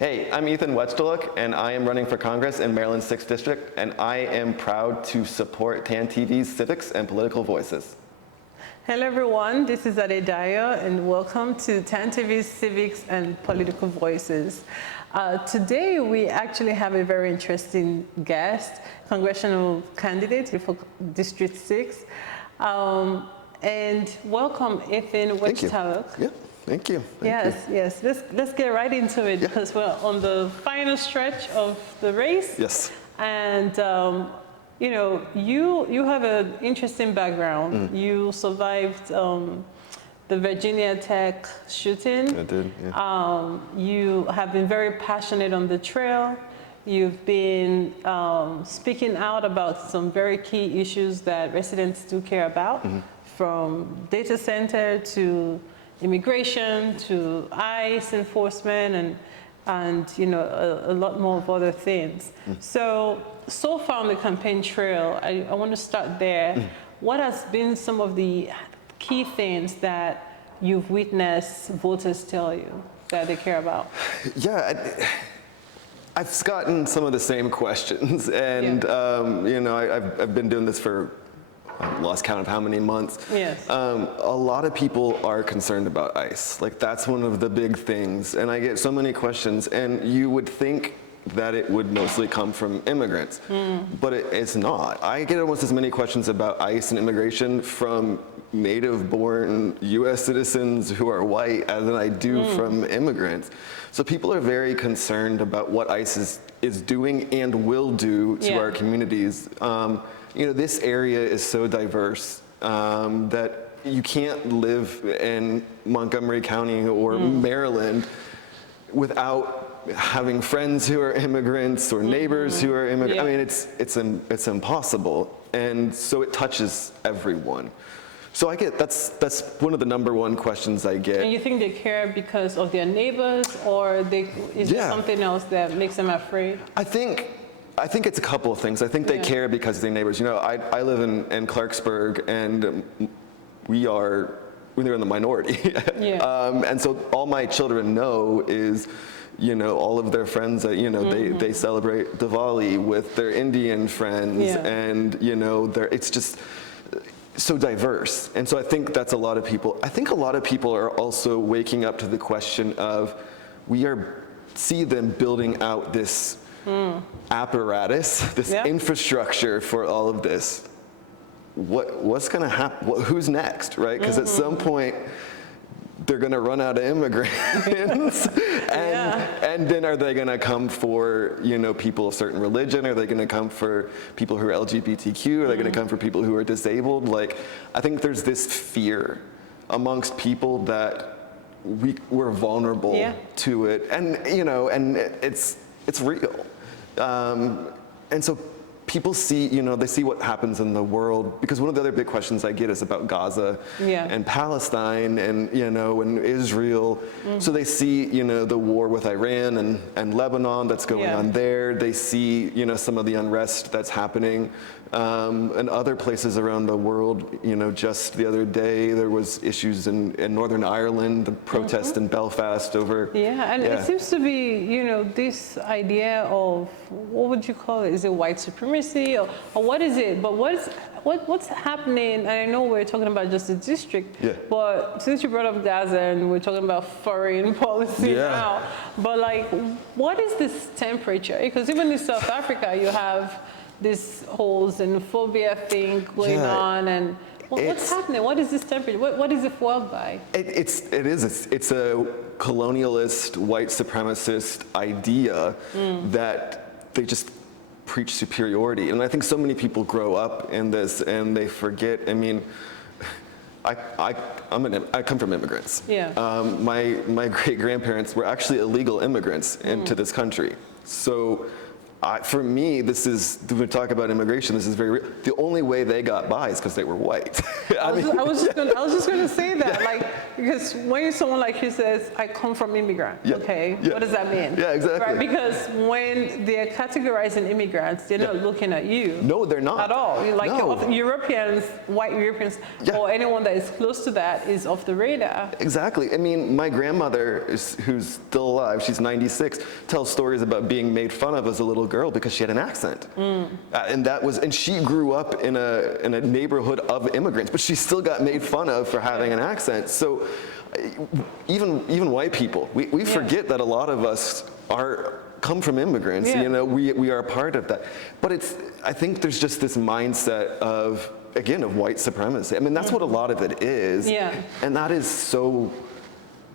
Hey, I'm Ethan Wechtaluk, and I am running for Congress in Maryland's 6th District, and I am proud to support TANTV's Civics and Political Voices. Hello everyone, this is Adedayo, and welcome to TANTV's Civics and Political Voices. Today we actually have a very interesting guest, congressional candidate for District 6. And welcome, Ethan Wechtaluk. Yeah. Thank you. Yes. Let's get right into it because we're on the final stretch of the race. Yes. And you know, you have an interesting background. You survived the Virginia Tech shooting. I did. Yeah. You have been very passionate on the trail. You've been speaking out about some very key issues that residents do care about, from data center to immigration to ICE enforcement and you know a lot more of other things. So far on the campaign trail, I want to start there. What has been some of the key things that you've witnessed voters tell you that they care about? Yeah, I've gotten some of the same questions, and you know, I've been doing this for, I've lost count of how many months. Yes. A lot of people are concerned about ICE. Like, that's one of the big things. And I get so many questions, and you would think that it would mostly come from immigrants, but it's not. I get almost as many questions about ICE and immigration from native-born US citizens who are white as I do from immigrants. So people are very concerned about what ICE is doing and will do to our communities. You know, this area is so diverse that you can't live in Montgomery County or Maryland without having friends who are immigrants or neighbors who are immigrants. I mean, it's impossible, and so it touches everyone. So I get that's one of the #1 questions I get. And you think they care because of their neighbors, or is there something else that makes them afraid? I think it's a couple of things. I think they care because of their neighbors. You know, I live in Clarksburg, and we're in the minority. And so all my children know is, you know, all of their friends that, you know, they celebrate Diwali with their Indian friends, and, you know, it's just so diverse. And so I think that's a lot of people. I think a lot of people are also waking up to the question of, see them building out this apparatus, this infrastructure for all of this. What's going to happen? Who's next, right? Because at some point, they're going to run out of immigrants, and then are they going to come for, you know, people of certain religion? Are they going to come for people who are LGBTQ? Are they going to come for people who are disabled? Like, I think there's this fear amongst people that we're vulnerable to it, and you know, and it's real, and so people see, you know, they see what happens in the world, because one of the other big questions I get is about Gaza and Palestine and, you know, and Israel. So they see, you know, the war with Iran and Lebanon that's going on there. They see, you know, some of the unrest that's happening in other places around the world. You know, just the other day there was issues in Northern Ireland, the protest in Belfast over. And it seems to be, you know, this idea of, what would you call it? Is it white supremacy? Or what is it? But what's happening? And I know we're talking about just the district, but since you brought up Gaza and we're talking about foreign policy now, but like, what is this temperature? Because even in South Africa, you have this whole xenophobia thing going on, and what's happening? What is this temperature? What is it fueled by? It's a colonialist, white supremacist idea that they just preach superiority. And I think so many people grow up in this and they forget. I mean, I come from immigrants. My great-grandparents were actually illegal immigrants into this country. So for me, this is, when we talk about immigration, this is very real. The only way they got by is because they were white. I was just going to say that, like, because when someone like you says, I come from immigrant, okay, what does that mean? Yeah, exactly. Right? Because when they're categorizing immigrants, they're not looking at you. No, they're not. At all. Like Europeans, white Europeans, or anyone that is close to that is off the radar. Exactly. I mean, my grandmother, who's still alive, she's 96, tells stories about being made fun of as a little girl because she had an accent. And she grew up in a neighborhood of immigrants, but she still got made fun of for having an accent. So even white people, we forget that a lot of us come from immigrants. You know, we are a part of that. But I think there's just this mindset of, again, of white supremacy. I mean, that's what a lot of it is. And that is so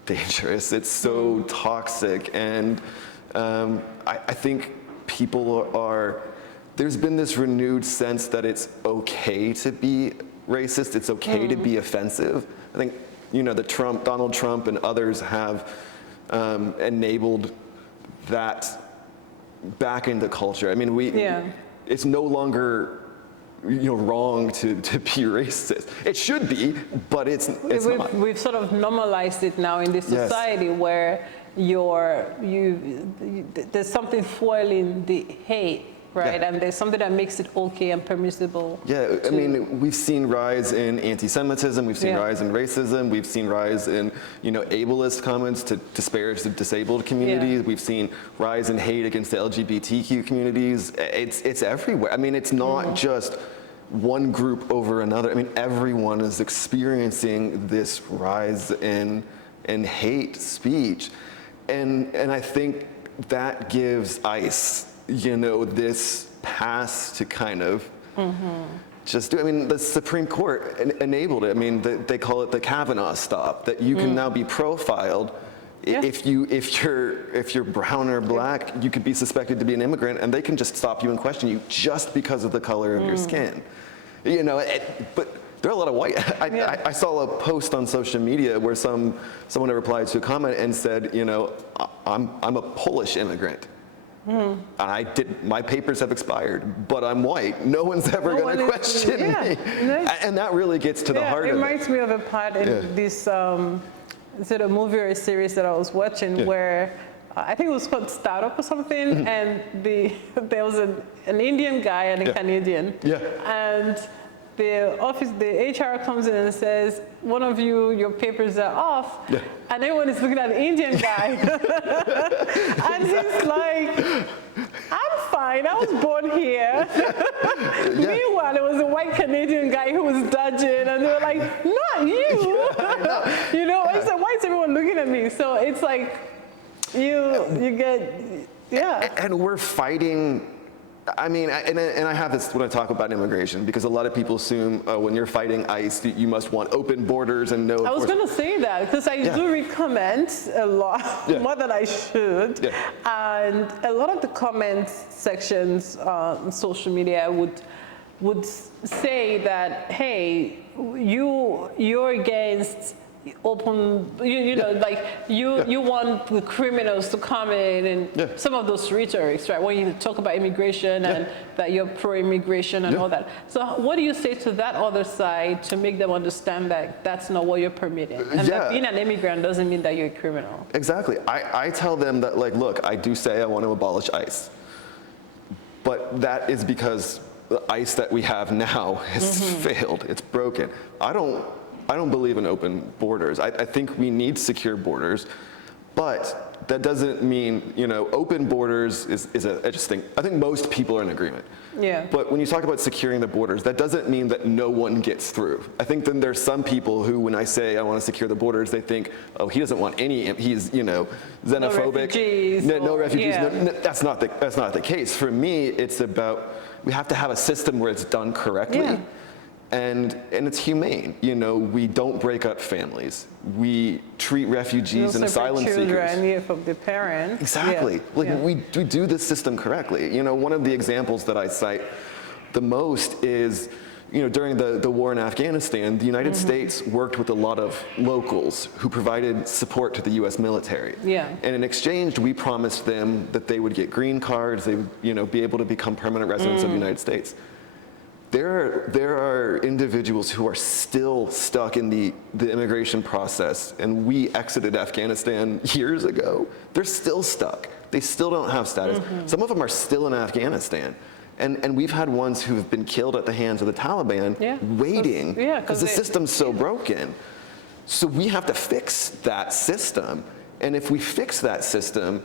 dangerous. It's so toxic. And I think people there's been this renewed sense that it's okay to be racist, it's okay to be offensive. I think, you know, Donald Trump and others have enabled that back into culture. I mean, it's no longer, you know, wrong to be racist. It should be, but it's not. We've sort of normalized it now in this society where there's something foiling the hate, right? And there's something that makes it okay and permissible. I mean, we've seen rise in anti-Semitism, we've seen rise in racism, we've seen rise in, you know, ableist comments to disparage the disabled communities. We've seen rise in hate against the LGBTQ communities. It's everywhere. I mean, it's not just one group over another. I mean, everyone is experiencing this rise in hate speech. And I think that gives ICE, you know, this pass to kind of just do. I mean, the Supreme Court enabled it. I mean, they call it the Kavanaugh stop, that you can now be profiled. If you're brown or black, you could be suspected to be an immigrant, and they can just stop you and question you just because of the color of your skin. You know, but there are a lot of white. I saw a post on social media where someone replied to a comment and said, you know, I'm a Polish immigrant. And my papers have expired, but I'm white. No one's ever going to question me. And that really gets to the heart of it. It reminds me of a part in this sort of movie or a series that I was watching where I think it was called Startup or something, and there was an Indian guy and a Canadian. And the HR comes in and says, one of your papers are off, and everyone is looking at the Indian guy. And he's like, I'm fine, I was born here. Meanwhile, there was a white Canadian guy who was dodging, and they were like, not you. You know, I said, why is everyone looking at me? So it's like, you get, And we're fighting. I mean, and I have this when I talk about immigration, because a lot of people assume when you're fighting ICE, you must want open borders and no. I was going to say that because I do read comments a lot, more than I should, and a lot of the comments sections on social media would say that, hey, you're against open, you know, like you want the criminals to come in and some of those rhetorics, right? When you talk about immigration and that you're pro-immigration and all that. So what do you say to that other side to make them understand that that's not what you're permitting? And that being an immigrant doesn't mean that you're a criminal. Exactly. I tell them that, like, look, I do say I want to abolish ICE, but that is because the ICE that we have now has failed. It's broken. I don't believe in open borders. I think we need secure borders, but that doesn't mean, you know, open borders is I just think most people are in agreement. But when you talk about securing the borders, that doesn't mean that no one gets through. I think then there's some people who, when I say I want to secure the borders, they think, oh, he doesn't want any, he's, you know, xenophobic. No refugees. No, that's not the case. For me, it's about, we have to have a system where it's done correctly. And it's humane. You know, we don't break up families. We treat refugees and asylum seekers. Children from the parents. Exactly. We do this system correctly. You know, one of the examples that I cite the most is, during the war in Afghanistan, the United States worked with a lot of locals who provided support to the U.S. military. Yeah. And in exchange, we promised them that they would get green cards, they would, be able to become permanent residents of the United States. There are individuals who are still stuck in the immigration process, and we exited Afghanistan years ago. They're still stuck. They still don't have status. Some of them are still in Afghanistan. And we've had ones who have been killed at the hands of the Taliban waiting because the system's so broken. So we have to fix that system. And if we fix that system,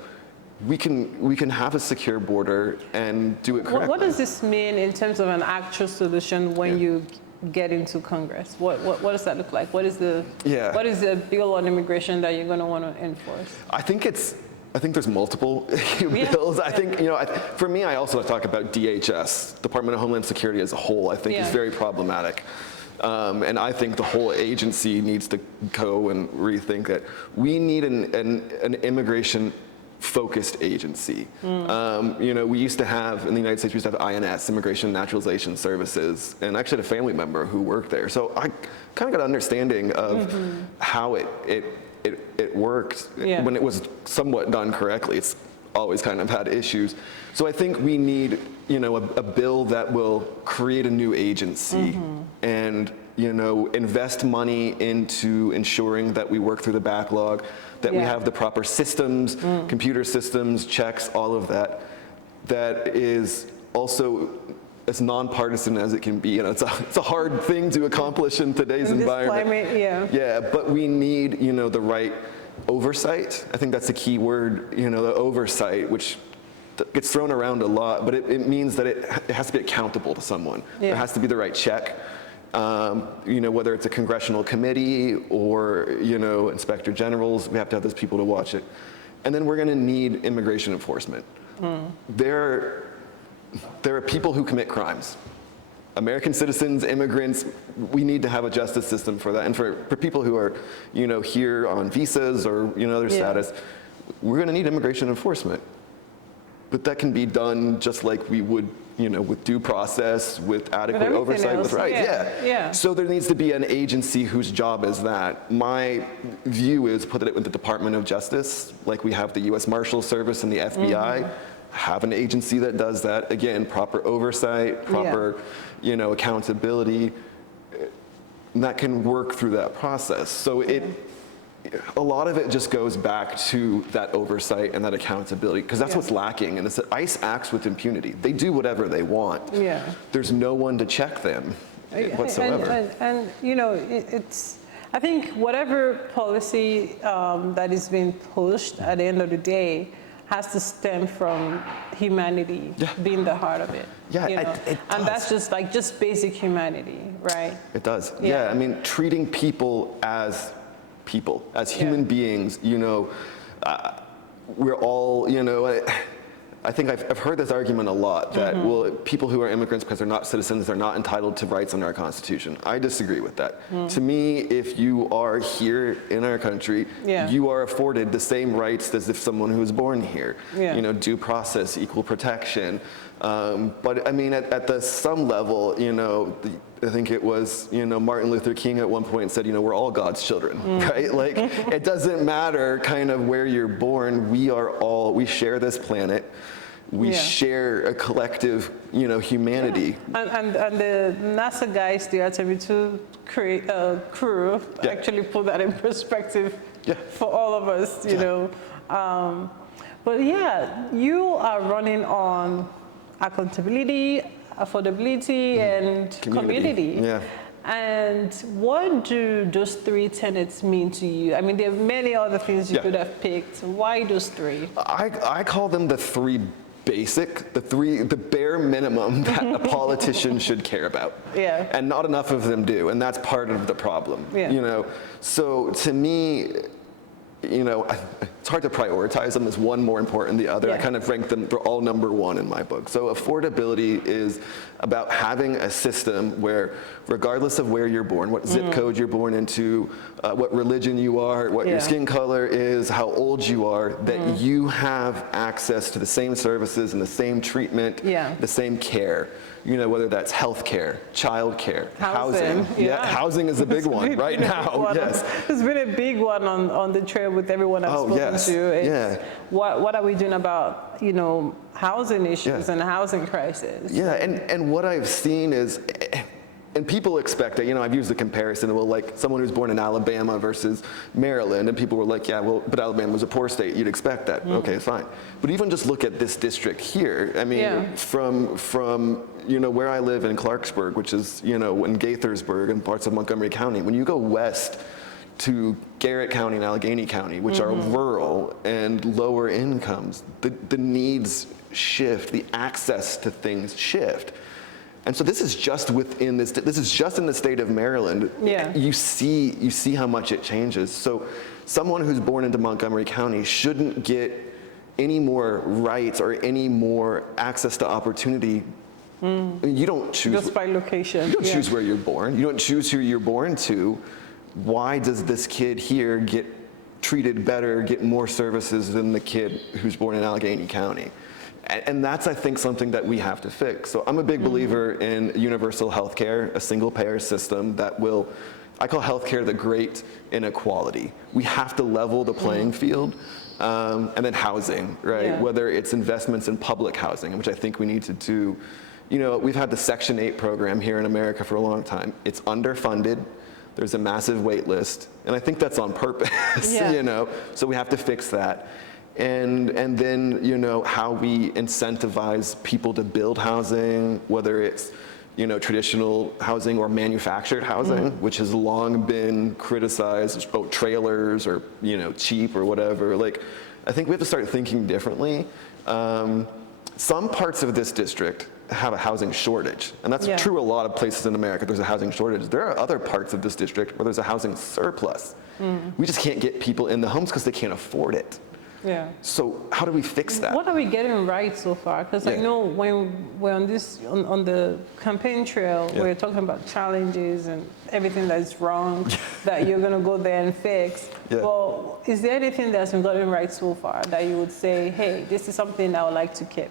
we can have a secure border and do it correctly. What does this mean in terms of an actual solution when you get into Congress? What does that look like? What is the bill on immigration that you're going to want to enforce? I think there's multiple bills. I think, for me, I also talk about DHS, Department of Homeland Security as a whole, I think is very problematic. And I think the whole agency needs to go and rethink that. We need an immigration-focused agency. We used to have, in the United States, we used to have INS, Immigration and Naturalization Services, and I actually had a family member who worked there. So I kind of got an understanding of how it worked when it was somewhat done correctly. It's always kind of had issues. So I think we need, a bill that will create a new agency and, invest money into ensuring that we work through the backlog, that we have the proper systems, computer systems, checks, all of that. That is also as nonpartisan as it can be. It's a hard thing to accomplish in today's environment. Climate, but we need, the right oversight. I think that's the key word, the oversight, which gets thrown around a lot, but it means that it has to be accountable to someone. There has to be the right check. Whether it's a congressional committee or, inspector generals, we have to have those people to watch it. And then we're going to need immigration enforcement. There are people who commit crimes. American citizens, immigrants, we need to have a justice system for that. And for people who are, here on visas or, other status, we're going to need immigration enforcement. But that can be done just like we would, with due process, with adequate oversight, with rights. So there needs to be an agency whose job is that. My view is put it with the Department of Justice, like we have the U.S. Marshal Service and the FBI. Have an agency that does that. Again, proper oversight, proper, accountability, and that can work through that process. So a lot of it just goes back to that oversight and that accountability, because that's what's lacking. And it's that ICE acts with impunity. They do whatever they want. There's no one to check them whatsoever. And it's, I think whatever policy that is being pushed at the end of the day has to stem from humanity being the heart of it. It and that's just basic humanity, right? It does. I mean, treating people, as human beings, we're all, I think I've heard this argument a lot that, well, people who are immigrants because they're not citizens, they're not entitled to rights under our Constitution. I disagree with that. To me, if you are here in our country, you are afforded the same rights as if someone who was born here. Due process, equal protection. But I mean, at some level, I think it was, Martin Luther King at one point said, we're all God's children, right? Like, it doesn't matter kind of where you're born. We share this planet. We share a collective, humanity. And the NASA guys, the TANTV crew, actually put that in perspective for all of us, know. But you are running on accountability, affordability, and community. And what do those three tenets mean to you? I mean, there are many other things you could have picked. Why those three? I call them the three basic, the bare minimum that a politician should care about. And not enough of them do, and that's part of the problem. So to me, it's hard to prioritize them as one more important than the other. I kind of rank them, they're all number one in my book. So affordability is about having a system where, regardless of where you're born, what zip code you're born into, what religion you are, what your skin color is, how old you are, that you have access to the same services and the same treatment, the same care. whether that's healthcare, childcare, Housing, Yeah, housing is a big one right now. Yes. It's been a big one on the trail with everyone I've spoken to. It's what are we doing about, housing issues and the housing crisis? Yeah, and what I've seen is, and people expect it, I've used the comparison, well, like someone who's born in Alabama versus Maryland, and people were like, yeah, well, but Alabama was a poor state, you'd expect that. Okay, fine. But even just look at this district here. I mean, from where I live in Clarksburg, which is, in Gaithersburg and parts of Montgomery County, when you go west to Garrett County and Allegheny County, which are rural and lower incomes, the needs shift, the access to things shift. And so this is just within this is just in the state of Maryland. Yeah. You see how much it changes. So someone who's born into Montgomery County shouldn't get any more rights or any more access to opportunity. I mean, you don't choose just by location. You don't choose where you're born. You don't choose who you're born to. Why does this kid here get treated better, get more services than the kid who's born in Allegheny County? And that's, I think, something that we have to fix. So I'm a big believer in universal health care, a single payer system that will, I call healthcare the great inequality. We have to level the playing field. And then housing, right? Yeah. Whether it's investments in public housing, which I think we need to do. We've had the Section 8 program here in America for a long time. It's underfunded. There's a massive wait list. And I think that's on purpose, so we have to fix that. And then, how we incentivize people to build housing, whether it's, traditional housing or manufactured housing, which has long been criticized, trailers or, cheap or whatever. Like, I think we have to start thinking differently. Some parts of this district have a housing shortage, and that's true a lot of places in America. There's a housing shortage. There are other parts of this district where there's a housing surplus. We just can't get people in the homes because they can't afford it. Yeah. So how do we fix that? What are we getting right so far? Because I know when we're on the campaign trail, we're talking about challenges and everything that's wrong that you're going to go there and fix. Well, is there anything that's been gotten right so far that you would say, hey, this is something I would like to keep?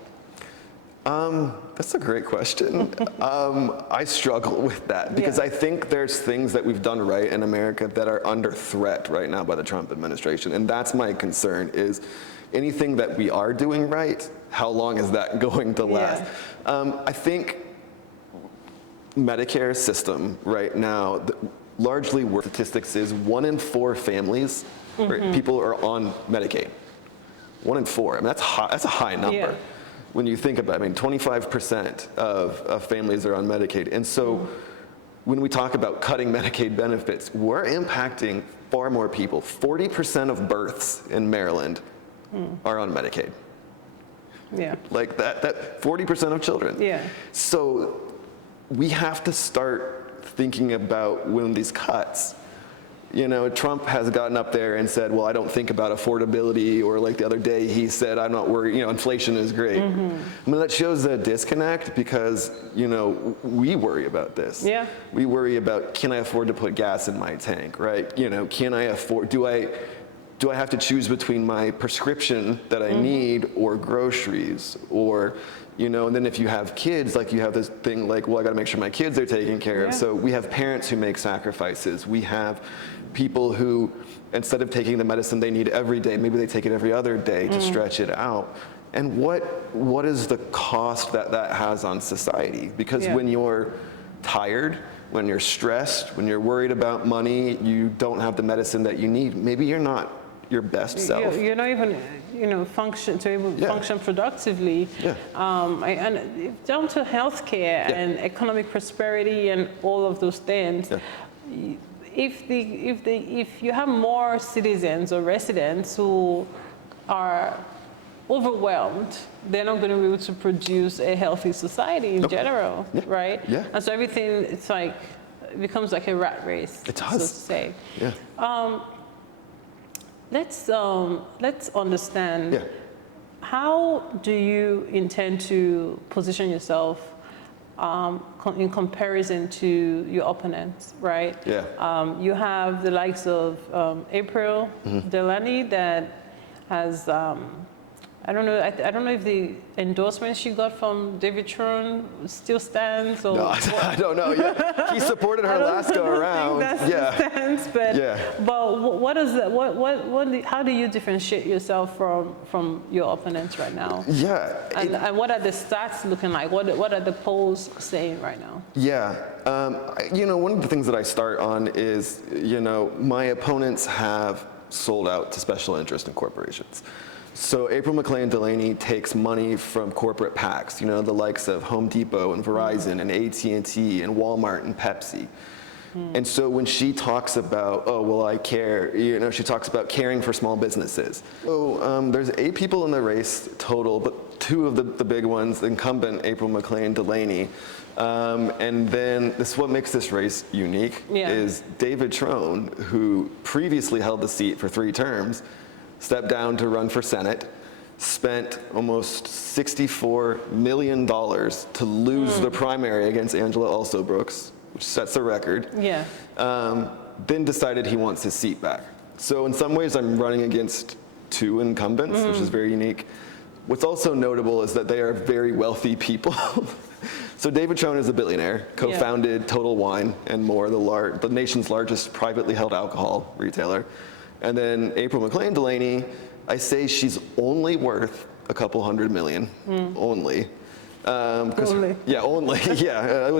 That's a great question. I struggle with that because I think there's things that we've done right in America that are under threat right now by the Trump administration. And that's my concern is anything that we are doing right, how long is that going to last? I think Medicare system right now, largely where statistics is 1 in 4 families, right, people are on Medicaid. 1 in 4, I mean, that's a high number. Yeah. When you think about it, 25% of families are on Medicaid. And so when we talk about cutting Medicaid benefits, we're impacting far more people. 40% of births in Maryland are on Medicaid. Yeah. Like that 40% of children. Yeah. So we have to start thinking about when these cuts. Trump has gotten up there and said, well, I don't think about affordability, or like the other day he said, I'm not worried, inflation is great. I mean, that shows a disconnect because, we worry about this. Yeah. We worry about, can I afford to put gas in my tank, right? Can I afford, do I have to choose between my prescription that I need or groceries or, and then if you have kids, like you have this thing like, well, I got to make sure my kids are taken care of. So we have parents who make sacrifices. We have people who, instead of taking the medicine they need every day, maybe they take it every other day to stretch it out. And what is the cost that has on society? Because when you're tired, when you're stressed, when you're worried about money, you don't have the medicine that you need. Maybe you're not your best self. You're not even, function productively. Yeah. And down to healthcare and economic prosperity and all of those things. Yeah. If you have more citizens or residents who are overwhelmed, they're not going to be able to produce a healthy society in general, right? Yeah. And so everything, it becomes like a rat race, it does. so to say. Yeah. Let's understand, how do you intend to position yourself in comparison to your opponents, right? Yeah. You have the likes of April Delaney that has I don't know. I don't know if the endorsement she got from David Trone still stands. Or no, I don't know. Yeah. He supported her last go around. That's the stance, but what is that? How do you differentiate yourself from your opponents right now? Yeah. And what are the stats looking like? What are the polls saying right now? Yeah. One of the things that I start on is, my opponents have sold out to special interest and corporations. So April McLean Delaney takes money from corporate PACs, the likes of Home Depot and Verizon and AT&T and Walmart and Pepsi. And so when she talks about, oh, well, I care, she talks about caring for small businesses. So there's 8 people in the race total, but 2 of the big ones, the incumbent April McLean Delaney. And then what makes this race unique is David Trone, who previously held the seat for 3 terms, stepped down to run for Senate, spent almost $64 million to lose the primary against Angela Alsobrooks, which sets a record. Yeah. Then decided he wants his seat back. So in some ways, I'm running against 2 incumbents, which is very unique. What's also notable is that they are very wealthy people. So David Trone is a billionaire, co-founded Total Wine and More, the nation's largest privately held alcohol retailer. And then April McLean Delaney, I say she's only worth a couple $100 million, only. Only. Yeah, only. Yeah, I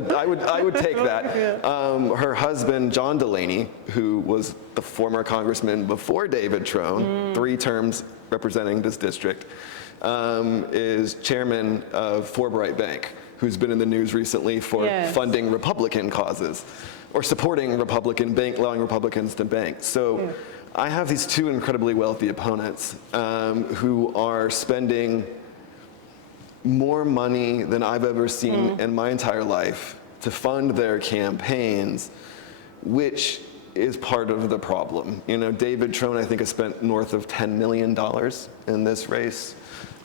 would take that. Her husband, John Delaney, who was the former congressman before David Trone, 3 terms representing this district, is chairman of Forbright Bank, who's been in the news recently for funding Republican causes or supporting Republican bank, allowing Republicans to bank. So I have these 2 incredibly wealthy opponents who are spending more money than I've ever seen in my entire life to fund their campaigns, which is part of the problem. David Trone, I think, has spent north of $10 million in this race.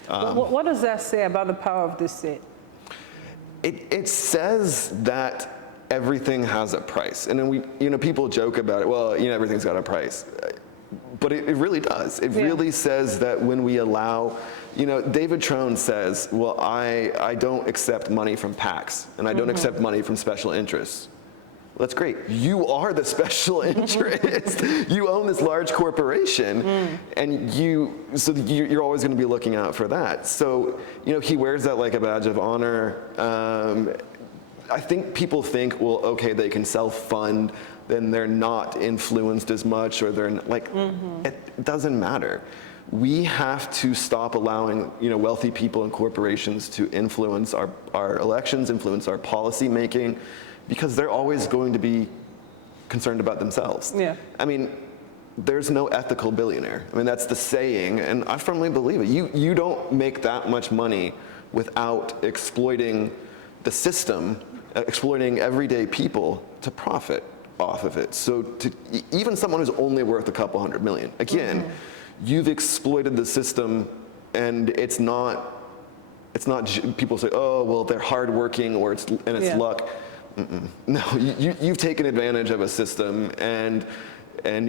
What does that say about the power of this seat? It says that everything has a price. And then people joke about it, well, everything's got a price. But it really does. It really says that when we allow, David Trone says, well, I don't accept money from PACs, and I don't accept money from special interests. Well, that's great. You are the special interest. You own this large corporation, and you're always going to be looking out for that. So, he wears that like a badge of honor. I think people think, well, okay, they can self-fund, then they're not influenced as much, or they're like, it doesn't matter. We have to stop allowing, wealthy people and corporations to influence our elections, influence our policy making, because they're always going to be concerned about themselves. Yeah. I mean, there's no ethical billionaire. I mean, that's the saying, and I firmly believe it. You don't make that much money without exploiting the system, exploiting everyday people to profit off of it. So even someone who's only worth a couple $100 million, again, you've exploited the system, and it's not people say, oh, well, they're hardworking, or it's luck. No, you've taken advantage of a system and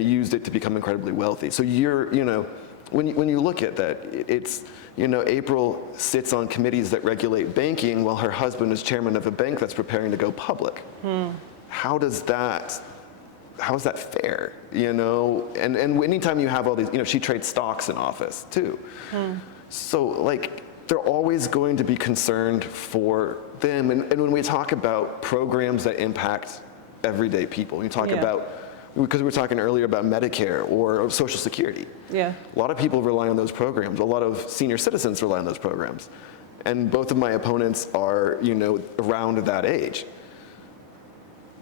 used it to become incredibly wealthy. So when you look at that, it's, April sits on committees that regulate banking while her husband is chairman of a bank that's preparing to go public. How is that fair? And anytime you have all these, she trades stocks in office too. So they're always going to be concerned for them. And when we talk about programs that impact everyday people, you talk about, because we were talking earlier about Medicare or Social Security. Yeah. A lot of people rely on those programs. A lot of senior citizens rely on those programs. And both of my opponents are, around that age.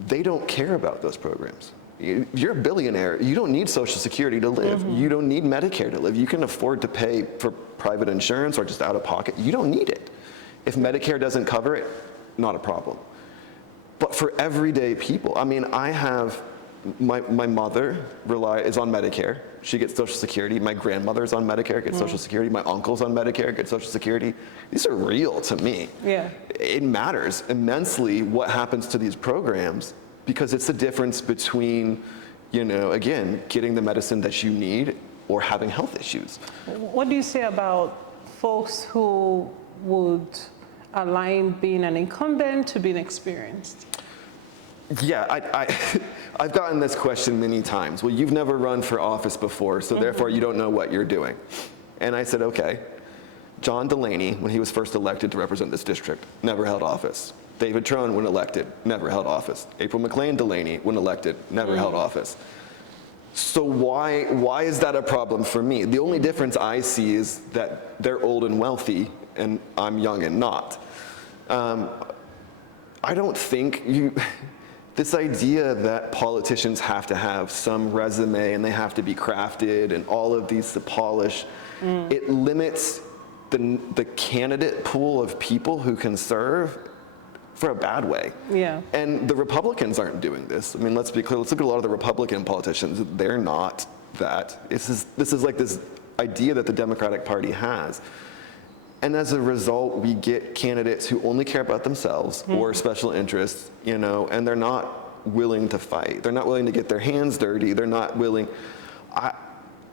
They don't care about those programs. You're a billionaire. You don't need Social Security to live. You don't need Medicare to live. You can afford to pay for private insurance or just out of pocket. You don't need it. If Medicare doesn't cover it, not a problem. But for everyday people, I mean, I have, my mother is on Medicare. She gets Social Security. My grandmother's on Medicare, gets Social Security. My uncle's on Medicare, gets Social Security. These are real to me. Yeah. It matters immensely what happens to these programs, because it's the difference between, again, getting the medicine that you need or having health issues. What do you say about folks who would align being an incumbent to being experienced? Yeah, I've gotten this question many times. Well, you've never run for office before, so therefore you don't know what you're doing. And I said, okay. John Delaney, when he was first elected to represent this district, never held office. David Trone, when elected, never held office. April McLean Delaney, when elected, never held office. So why is that a problem for me? The only difference I see is that they're old and wealthy, and I'm young and not. I don't think this idea that politicians have to have some resume and they have to be crafted and all of these to polish, it limits the candidate pool of people who can serve for a bad way. Yeah. And the Republicans aren't doing this. I mean, let's be clear. Let's look at a lot of the Republican politicians. They're not that. This is like this idea that the Democratic Party has. And as a result, we get candidates who only care about themselves or special interests, you know, and they're not willing to fight. They're not willing to get their hands dirty. They're not willing.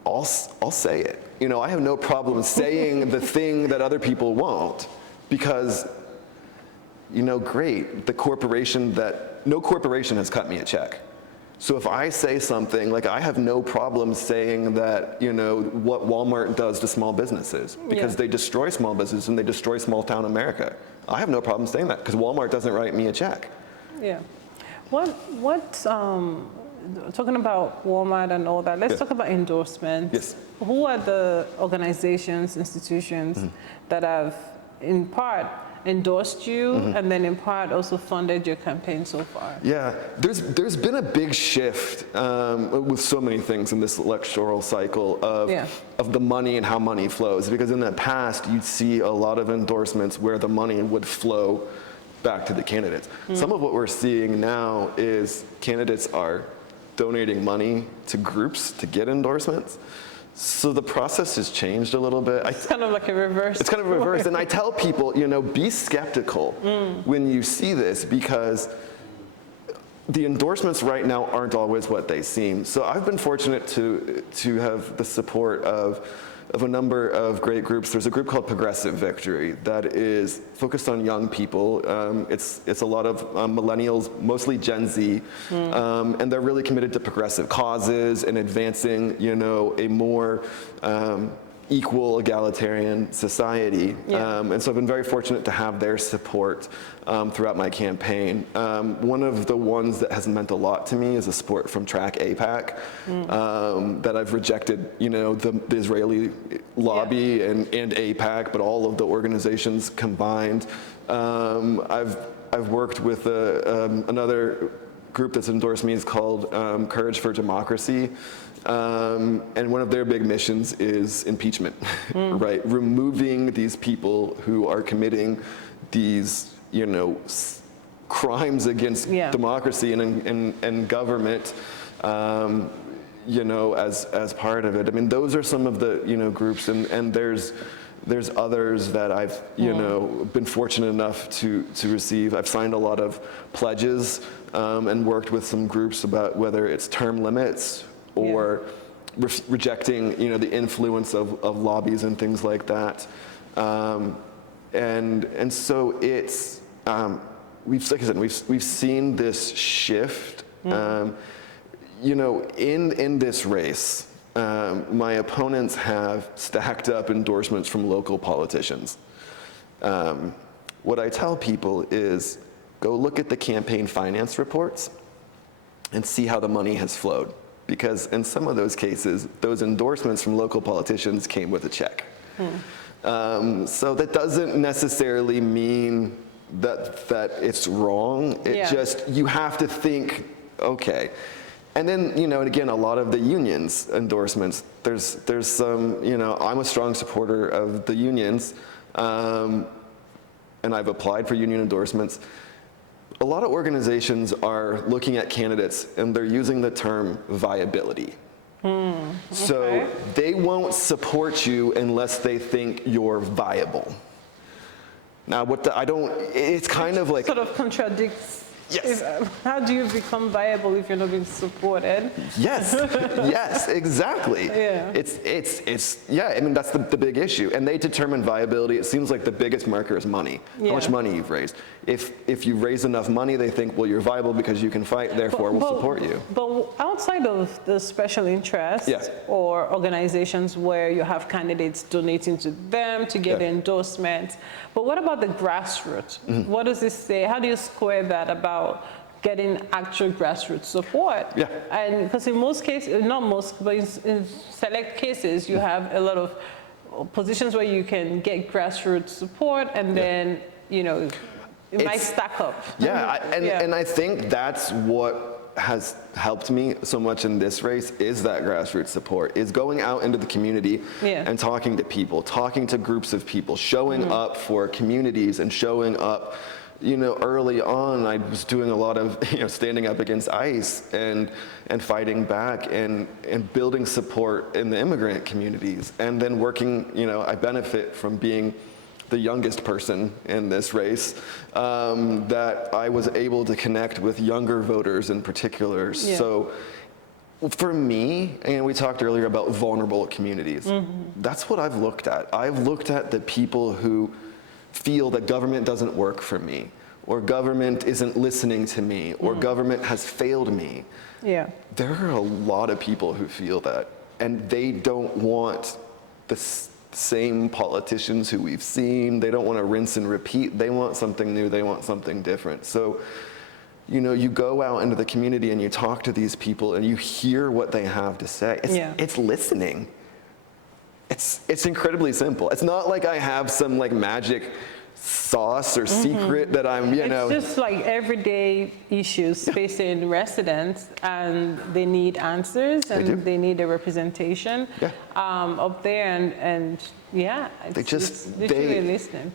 I'll say it. You know, I have no problem saying the thing that other people won't, because, you know, great, no corporation has cut me a check. So if I say something, like I have no problem saying that, you know, what Walmart does to small businesses, because they destroy small businesses and they destroy small town America. I have no problem saying that because Walmart doesn't write me a check. Yeah. Talking about Walmart and all that, let's talk about endorsements. Yes. Who are the organizations, institutions that have, in part, endorsed you and then in part also funded your campaign so far? Yeah, there's been a big shift with so many things in this electoral cycle of the money and how money flows, because in the past you'd see a lot of endorsements where the money would flow back to the candidates. Some of what we're seeing now is candidates are donating money to groups to get endorsements. So the process has changed a little bit. It's kind of like a reverse. It's kind of a reverse. And I tell people, you know, be skeptical when you see this, because the endorsements right now aren't always what they seem. So I've been fortunate to have the support of a number of great groups. There's a group called Progressive Victory that is focused on young people. It's a lot of millennials, mostly Gen Z, and they're really committed to progressive causes and advancing, you know, a more equal, egalitarian society. And so I've been very fortunate to have their support throughout my campaign. One of the ones that has meant a lot to me is the support from Track AIPAC, that I've rejected, you know, the Israeli lobby and AIPAC, but all of the organizations combined. I've worked with another group that's endorsed me is called Courage for Democracy. And one of their big missions is impeachment, right? Removing these people who are committing these, you know, crimes against democracy and government, you know, as part of it. I mean, those are some of the, you know, groups, and there's others that I've, you know, been fortunate enough to receive. I've signed a lot of pledges and worked with some groups about whether it's term limits or rejecting, you know, the influence of lobbies and things like that. And so it's, like I said, we've seen this shift. You know, in this race, my opponents have stacked up endorsements from local politicians. What I tell people is, go look at the campaign finance reports and see how the money has flowed. Because in some of those cases, those endorsements from local politicians came with a check. So that doesn't necessarily mean that it's wrong. It just, you have to think, okay. And then, you know, and again, a lot of the unions' endorsements, there's some, you know, I'm a strong supporter of the unions, and I've applied for union endorsements. A lot of organizations are looking at candidates and they're using the term viability. So they won't support you unless they think you're viable. Now, it's kind of like... Sort of contradicts Yes. How do you become viable if you're not being supported? Yes, yes, exactly. Yeah. Yeah, I mean, that's the big issue. And they determine viability. It seems like the biggest marker is money, how much money you've raised. If you've raised enough money, they think, well, you're viable because you can fight, therefore we'll support you. But outside of the special interests or organizations where you have candidates donating to them to get endorsements, but what about the grassroots? What does this say? How do you square that about getting actual grassroots support? Yeah. And because in most cases, not most, but in select cases, you have a lot of positions where you can get grassroots support, and then, you know, it might stack up. Yeah, and I think that's what has helped me so much in this race is that grassroots support, is going out into the community and talking to people, talking to groups of people, showing up for communities and showing up. You know, early on, I was doing a lot of, standing up against ICE and fighting back and building support in the immigrant communities. And then working, I benefit from being the youngest person in this race, that I was able to connect with younger voters in particular. Yeah. So for me, and we talked earlier about vulnerable communities, that's what I've looked at. I've looked at the people who feel that government doesn't work for me, or government isn't listening to me, or government has failed me. Yeah. There are a lot of people who feel that, and they don't want the same politicians who we've seen. They don't want to rinse and repeat. They want something new. They want something different. So, you go out into the community and you talk to these people and you hear what they have to say. It's listening. It's incredibly simple. It's not like I have some magic sauce or secret that I'm, It's just like everyday issues facing residents, and they need answers and they need a representation up there, and it's literally listening.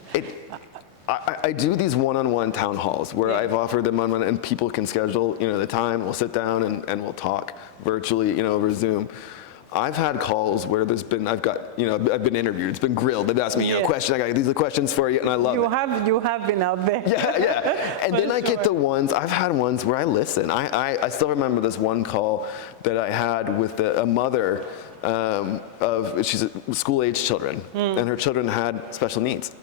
I do these one-on-one town halls where I've offered them one-on-one, and people can schedule, the time. We'll sit down and we'll talk virtually, over Zoom. I've had calls where I've been interviewed. It's been grilled. They've asked me, question. I got these are the questions for you, and I love it. You have been out there. Yeah. And then I get the ones. I've had ones where I listen. I still remember this one call that I had with a mother she's school-age children, and her children had special needs.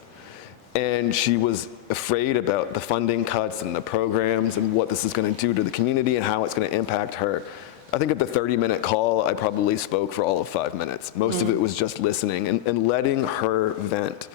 And she was afraid about the funding cuts and the programs and what this is going to do to the community and how it's going to impact her. I think at the 30-minute call, I probably spoke for all of 5 minutes. Most of it was just listening and letting her vent.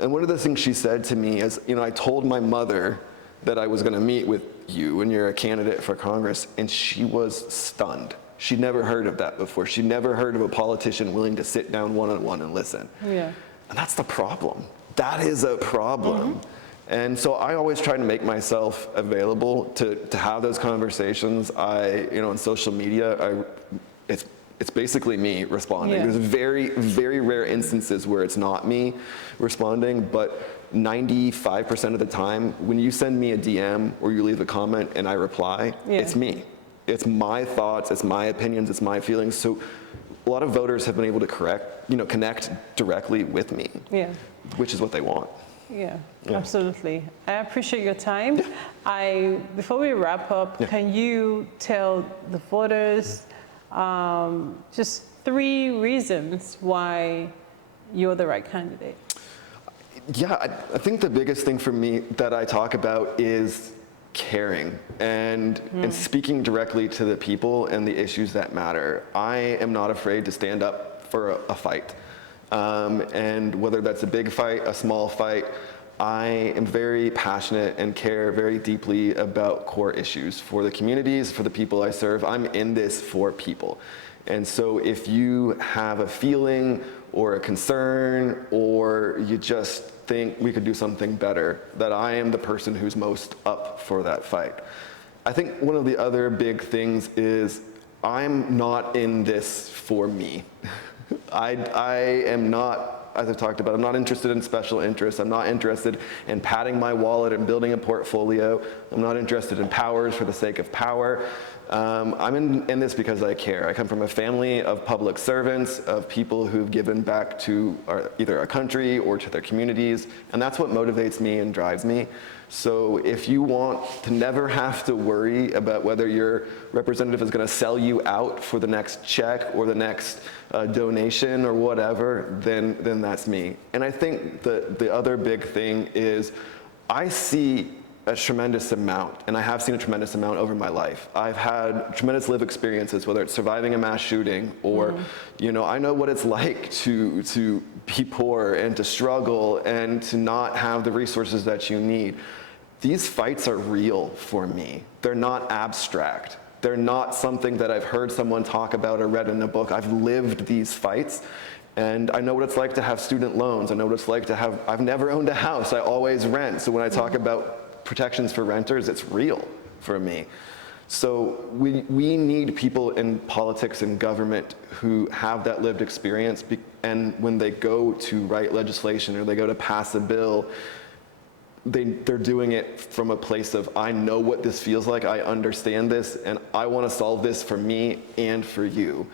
And one of the things she said to me is, I told my mother that I was going to meet with you and you're a candidate for Congress, and she was stunned. She'd never heard of that before. She'd never heard of a politician willing to sit down one-on-one and listen. Yeah. And that's the problem. That is a problem. And so I always try to make myself available to have those conversations. On social media, it's basically me responding. There's very, very rare instances where it's not me responding, but 95% of the time, when you send me a DM or you leave a comment and I reply, it's me. It's my thoughts, it's my opinions, it's my feelings. So a lot of voters have been able to connect directly with me, which is what they want. Yeah, absolutely. I appreciate your time. Before we wrap up, can you tell the voters just 3 reasons why you're the right candidate? Yeah, I think the biggest thing for me that I talk about is caring and speaking directly to the people and the issues that matter. I am not afraid to stand up for a fight. And whether that's a big fight, a small fight, I am very passionate and care very deeply about core issues for the communities, for the people I serve. I'm in this for people. And so if you have a feeling or a concern, or you just think we could do something better, that I am the person who's most up for that fight. I think one of the other big things is I'm not in this for me. I am not, as I've talked about, I'm not interested in special interests. I'm not interested in padding my wallet and building a portfolio. I'm not interested in powers for the sake of power. I'm in this because I care. I come from a family of public servants, of people who've given back to either our country or to their communities, and that's what motivates me and drives me. So if you want to never have to worry about whether your representative is going to sell you out for the next check or the next donation or whatever, then that's me. And I think the other big thing is I see a tremendous amount, and I have seen a tremendous amount over my life. I've had tremendous lived experiences, whether it's surviving a mass shooting or, you know, I know what it's like to be poor and to struggle and to not have the resources that you need. These fights are real for me. They're not abstract. They're not something that I've heard someone talk about or read in a book. I've lived these fights. And I know what it's like to have student loans. I know what it's like to have, I've never owned a house. I always rent. So when I talk about protections for renters, it's real for me. So we need people in politics and government who have that lived experience, and when they go to write legislation or they go to pass a bill, they're doing it from a place of, I know what this feels like, I understand this, and I want to solve this for me and for you.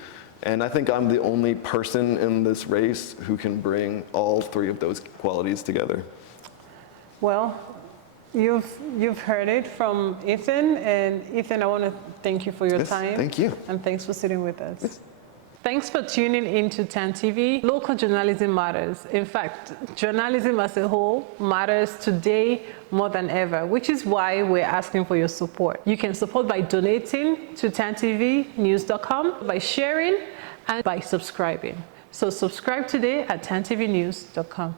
And I think I'm the only person in this race who can bring all three of those qualities together. Well, you've heard it from Ethan, and Ethan, I want to thank you for your time. Thank you. And thanks for sitting with us. Yes. Thanks for tuning into TANTV. Local journalism matters. In fact, journalism as a whole matters today more than ever, which is why we're asking for your support. You can support by donating to tantvnews.com, by sharing, and by subscribing. So subscribe today at tantvnews.com.